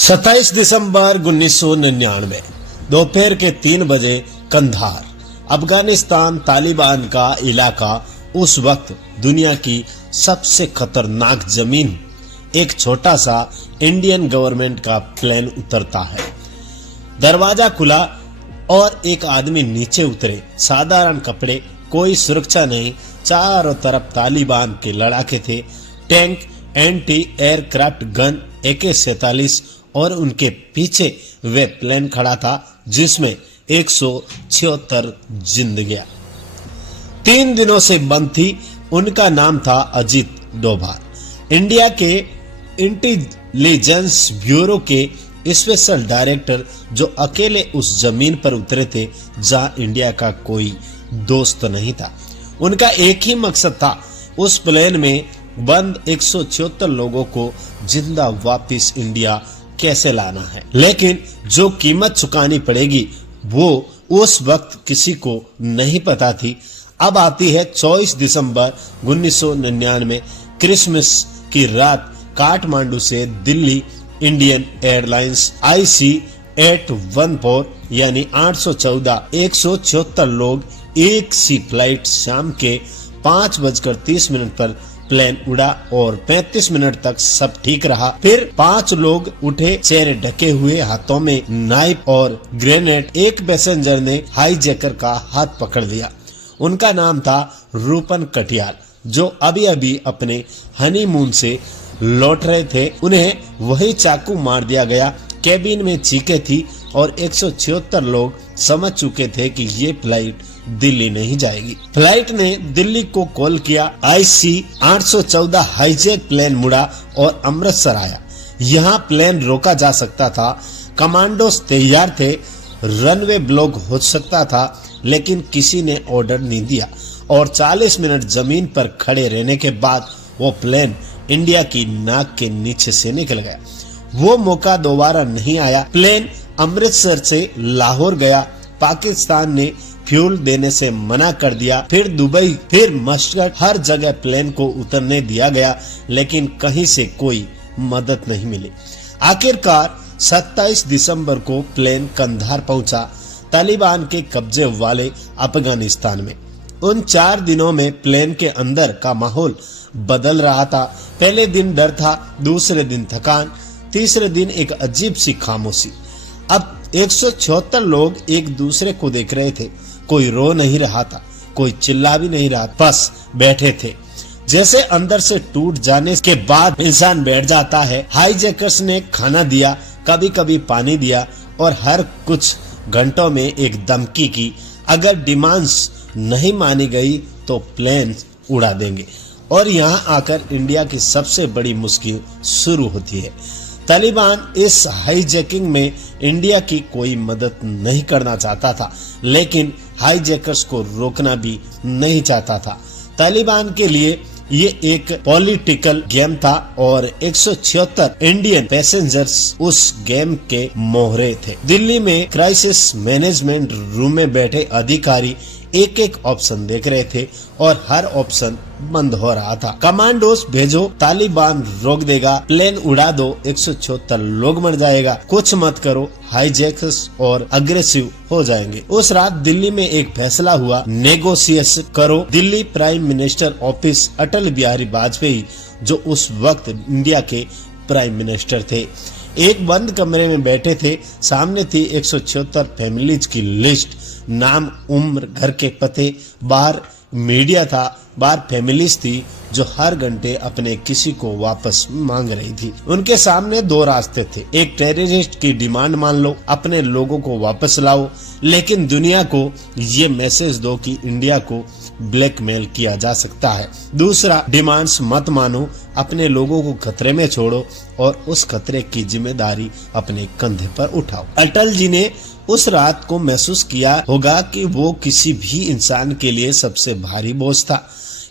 27 दिसंबर 1999 दोपहर के 3 बजे कंधार, अफगानिस्तान तालिबान का इलाका। उस वक्त दुनिया की सबसे खतरनाक जमीन। एक छोटा सा इंडियन गवर्नमेंट का प्लेन उतरता है। दरवाजा खुला और एक आदमी नीचे उतरे। साधारण कपड़े, कोई सुरक्षा नहीं। चारों तरफ तालिबान के लड़ाके थे। Tank, anti aircraft gun, AK-47 और उनके पीछे वे प्लेन खड़ा था जिसमें 176 जिंदगियां 3 दिनों से बंद थी। उनका नाम था अजीत डोभाल, इंडिया के इंटेलिजेंस ब्यूरो के स्पेशल डायरेक्टर, जो अकेले उस जमीन पर उतरे थे जहां इंडिया का कोई दोस्त नहीं था। उनका एक ही मकसद था, उस प्लेन में बंद 176 लोगों को जिंदा वापस इंडिया कैसे लाना है। लेकिन जो कीमत चुकानी पड़ेगी वो उस वक्त किसी को नहीं पता थी। अब आती है 24 दिसंबर 1999, क्रिसमस की रात। काठमांडू से दिल्ली इंडियन एयरलाइंस IC-814 यानी 814 174 लोग एक सी फ्लाइट शाम के 5:30 पर प्लेन उड़ा और 35 मिनट तक सब ठीक रहा। फिर 5 लोग उठे, चेहरे ढके हुए, हाथों में नाइफ और ग्रेनेड। एक पैसेंजर ने हाईजैकर का हाथ पकड़ लिया। उनका नाम था रूपन कटियाल, जो अभी अभी अपने हनीमून से लौट रहे थे। उन्हें वही चाकू मार दिया गया। कैबिन में चीखें थी और 176 लोग समझ चुके थे कि ये फ्लाइट दिल्ली नहीं जाएगी। फ्लाइट ने दिल्ली को कॉल किया। IC-814 हाईजैक प्लेन मुड़ा और अमृतसर आया। यहाँ प्लेन रोका जा सकता था। कमांडोज तैयार थे। रनवे ब्लॉक हो सकता था, लेकिन किसी ने ऑर्डर नहीं दिया और 40 मिनट जमीन पर खड़े रहने के बाद वो प्लेन इंडिया की नाक के नीचे से निकल गया। वो मौका दोबारा नहीं आया। प्लेन अमृतसर से लाहौर गया। पाकिस्तान ने फ्यूल देने से मना कर दिया। फिर दुबई, फिर मस्कट, हर जगह प्लेन को उतरने दिया गया, लेकिन कहीं से कोई मदद नहीं मिली। आखिरकार 27 दिसंबर को प्लेन कंधार पहुंचा, तालिबान के कब्जे वाले अफगानिस्तान में। उन 4 दिनों में प्लेन के अंदर का माहौल बदल रहा था। पहले दिन डर था, दूसरे दिन थकान, तीसरे दिन एक अजीब सी खामोशी। अब 176 लोग एक दूसरे को देख रहे थे। कोई रो नहीं रहा था, कोई चिल्ला भी नहीं रहा, बस बैठे थे। जैसे अंदर से टूट जाने के बाद इंसान बैठ जाता है। हाईजैकर्स ने खाना दिया, कभी कभी पानी दिया और हर कुछ घंटों में एक धमकी की, अगर डिमांड्स नहीं मानी गई तो प्लेन उड़ा देंगे। और यहाँ आकर इंडिया की सबसे बड़ी मुश्किल शुरू होती है। तालिबान इस हाईजैकिंग में इंडिया की कोई मदद नहीं करना चाहता था, लेकिन हाईजैकर्स को रोकना भी नहीं चाहता था। तालिबान के लिए ये एक पॉलिटिकल गेम था और 176 इंडियन पैसेंजर्स उस गेम के मोहरे थे। दिल्ली में क्राइसिस मैनेजमेंट रूम में बैठे अधिकारी एक एक ऑप्शन देख रहे थे और हर ऑप्शन बंद हो रहा था। कमांडोज भेजो, तालिबान रोक देगा। प्लेन उड़ा दो, 176 लोग मर जाएगा। कुछ मत करो, हाईजैकर्स और अग्रेसिव हो जाएंगे। उस रात दिल्ली में एक फैसला हुआ, नेगोशिएशन करो। Delhi prime minister office, Atal Bihari Vajpayee, जो उस वक्त इंडिया के प्राइम मिनिस्टर थे, एक बंद कमरे में बैठे थे। सामने थी 176 फैमिलीज की लिस्ट, नाम, उम्र, घर के पते। बाहर मीडिया था, बाहर फैमिलीज थी जो हर घंटे अपने किसी को वापस मांग रही थी। उनके सामने 2 रास्ते थे। एक, टेररिस्ट की डिमांड मान लो, अपने लोगों को वापस लाओ, लेकिन दुनिया को ये मैसेज दो कि इंडिया को ब्लैकमेल किया जा सकता है। दूसरा, डिमांड्स मत मानो, अपने लोगों को खतरे में छोड़ो और उस खतरे की जिम्मेदारी अपने कंधे पर उठाओ। अटल जी ने उस रात को महसूस किया होगा कि वो किसी भी इंसान के लिए सबसे भारी बोझ था।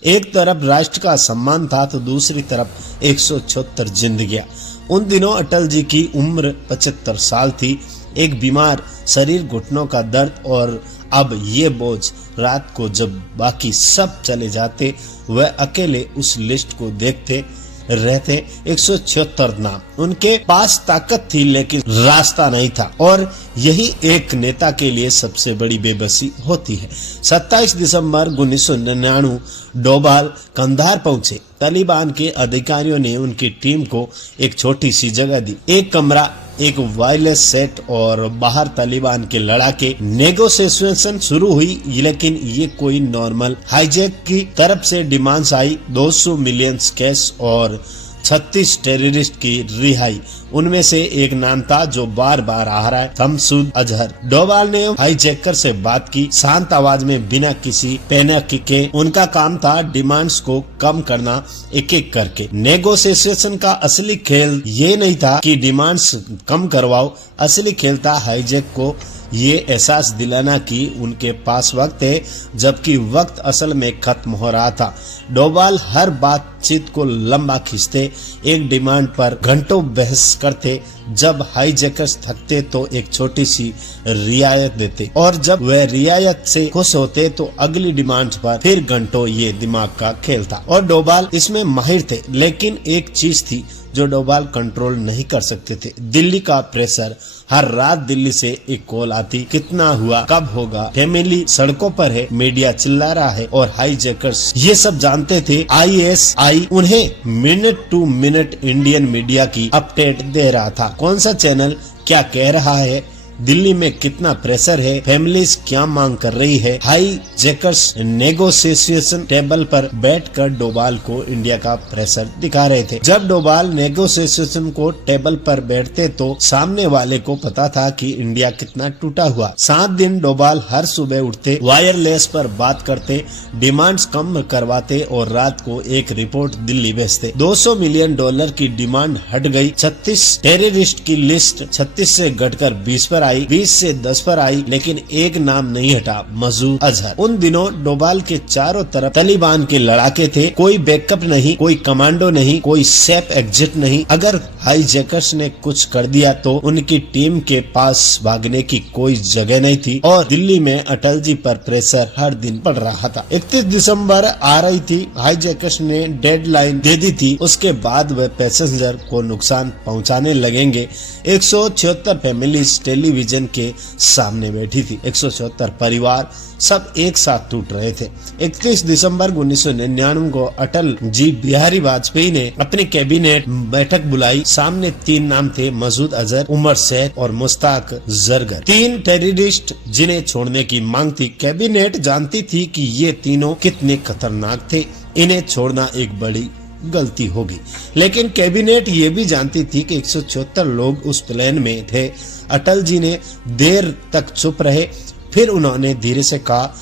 एक तरफ राष्ट्र का सम्मान था तो दूसरी तरफ 176 जिंदगियां। उन दिनों अटल जी की उम्र 75 साल थी। एक बीमार शरीर, घुटनों का दर्द और अब ये बोझ। रात को जब बाकी सब चले जाते, वह अकेले उस लिस्ट को देखते। रहते 176 नाम। उनके पास ताकत थी लेकिन रास्ता नहीं था, और यही एक नेता के लिए सबसे बड़ी बेबसी होती है। 27 दिसंबर 1999 डोभाल कंधार पहुंचे। तालिबान के अधिकारियों ने उनकी टीम को एक छोटी सी जगह दी, एक कमरा, एक वायरलेस सेट, और बाहर तालिबान के लड़ाके। नेगोशिएशन शुरू हुई, लेकिन ये कोई नॉर्मल हाईजैक की तरफ से डिमांड्स आई। 200 मिलियन कैश और 36 टेररिस्ट की रिहाई। उनमें से एक नाम था जो बार बार आ रहा है, मसूद अजहर। डोभाल ने हाईजैकर से बात की, शांत आवाज में, बिना किसी पैनिक के। उनका काम था डिमांड्स को कम करना, एक एक करके। नेगोशिएशन का असली खेल ये नहीं था कि डिमांड्स कम करवाओ, असली खेल था हाईजैक को ये एहसास दिलाना कि उनके पास वक्त है, जबकि वक्त असल में खत्म हो रहा था। डोभाल हर बातचीत को लंबा खींचते, एक डिमांड पर घंटों बहस करते। जब हाईजैकर्स थकते तो एक छोटी सी रियायत देते, और जब वह रियायत से खुश होते तो अगली डिमांड पर फिर घंटों। ये दिमाग का खेल था और डोभाल इसमें माहिर थे। लेकिन एक चीज थी जो डोभाल कंट्रोल नहीं कर सकते थे, दिल्ली का प्रेशर। हर रात दिल्ली से एक कॉल आती, कितना हुआ, कब होगा। फैमिली सड़कों पर है, मीडिया चिल्ला रहा है, और हाईजैकर्स ये सब जानते थे। ISI उन्हें minute to minute Indian media की अपडेट दे रहा था, कौन सा चैनल क्या कह रहा है, दिल्ली में कितना प्रेशर है, फैमिलीज क्या मांग कर रही है। हाईजैकर्स नेगोशिएशन टेबल पर बैठकर डोभाल को इंडिया का प्रेशर दिखा रहे थे। जब डोभाल नेगोशिएशन को टेबल पर बैठते तो सामने वाले को पता था कि इंडिया कितना टूटा हुआ। 7 दिन डोभाल हर सुबह उठते, वायरलेस पर बात करते, डिमांड्स कम करवाते, और रात को एक रिपोर्ट दिल्ली भेजते। $200 मिलियन की डिमांड हट गई। 36 टेररिस्ट की लिस्ट 36 से घटकर 20 पर 20 से 10 पर आई, लेकिन एक नाम नहीं हटा, मसूद अजहर। उन दिनों डोभाल के चारों तरफ तालिबान के लड़ाके थे, कोई बैकअप नहीं, कोई कमांडो नहीं, कोई सेफ एग्जिट नहीं। अगर हाईजैकर्स ने कुछ कर दिया तो उनकी टीम के पास भागने की कोई जगह नहीं थी, और दिल्ली में अटल जी पर प्रेशर हर दिन पड़ रहा था। 31 दिसंबर आ रही थी, हाईजैकर्स ने डेडलाइन दे दी थी, उसके बाद वह पैसेंजर को नुकसान पहुंचाने लगेंगे। 176 फैमिलीज टेलीविजन के सामने बैठी थी, 176 परिवार, सब एक साथ टूट रहे थे। 31 दिसंबर 1999 को अटल जी बिहारी वाजपेयी ने अपनी कैबिनेट बैठक बुलाई। सामने 3 नाम थे, मसूद अजहर, उमर सैद और मुश्ताक जरगर। 3 टेररिस्ट जिन्हें छोड़ने की मांग थी। कैबिनेट जानती थी कि ये तीनों कितने खतरनाक थे, इन्हें छोड़ना एक बड़ी गलती होगी। लेकिन कैबिनेट ये भी जानती थी कि 176 लोग उस प्लेन में थे। अटल जी ने देर तक चुप रहे, फिर उन्होंने धीरे से कहा,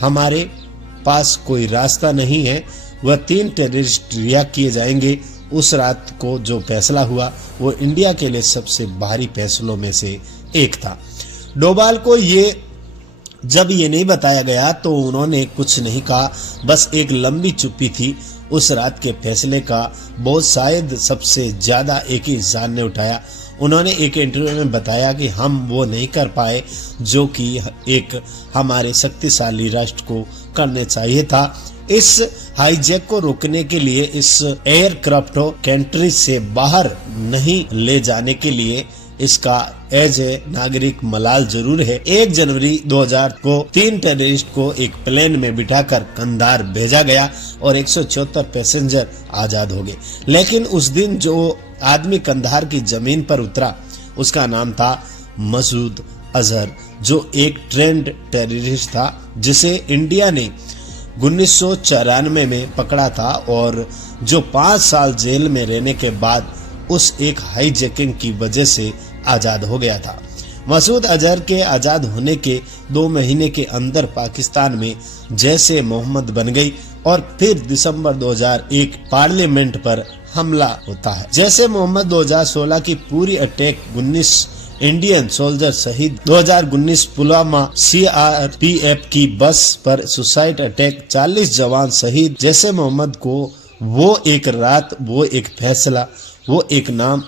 हमारे पास कोई रास्ता नहीं है, वह 3 टेररिस्ट रिहा किए जाएंगे। उस रात को जो फैसला हुआ वो इंडिया के लिए सबसे भारी फैसलों में से एक था। डोभाल को जब ये नहीं बताया गया तो उन्होंने कुछ नहीं कहा, बस एक लंबी चुप्पी थी। उस रात के फैसले का बोझ शायद सबसे ज्यादा एक ही इंसान ने उठाया। उन्होंने एक इंटरव्यू में बताया कि हम वो नहीं कर पाए जो कि एक हमारे शक्तिशाली राष्ट्र को करने चाहिए था। इस हाईजैक को रोकने के लिए, इस एयरक्राफ्ट को कंट्री से बाहर नहीं ले जाने के लिए इसका एज ए नागरिक मलाल जरूर है। 1 जनवरी 2000 को 3 टेररिस्ट को एक प्लेन में बिठाकर कंधार भेजा गया और 174 पैसेंजर आजाद हो गए। लेकिन उस दिन जो आदमी कंधार की जमीन पर उतरा उसका नाम था मसूद अजहर, जो एक ट्रेंड टेररिस्ट था जिसे इंडिया ने 1994 में पकड़ा था और जो 5 साल जेल में रहने के बाद उस एक हाईजैकिंग की वजह से आजाद हो गया था। मसूद अजहर के आजाद होने के 2 महीने के अंदर पाकिस्तान में जैश ए मोहम्मद बन गई और फिर दिसंबर 2001 पार्लियामेंट पर हमला होता है। जैश ए मोहम्मद 2016 की पूरी अटैक, 19 इंडियन सोल्जर शहीद, 2019 पुलवामा CRPF की बस पर सुसाइड अटैक, 40 जवान शहीद। जैश ए मोहम्मद को वो एक रात, वो एक फैसला, वो एक नाम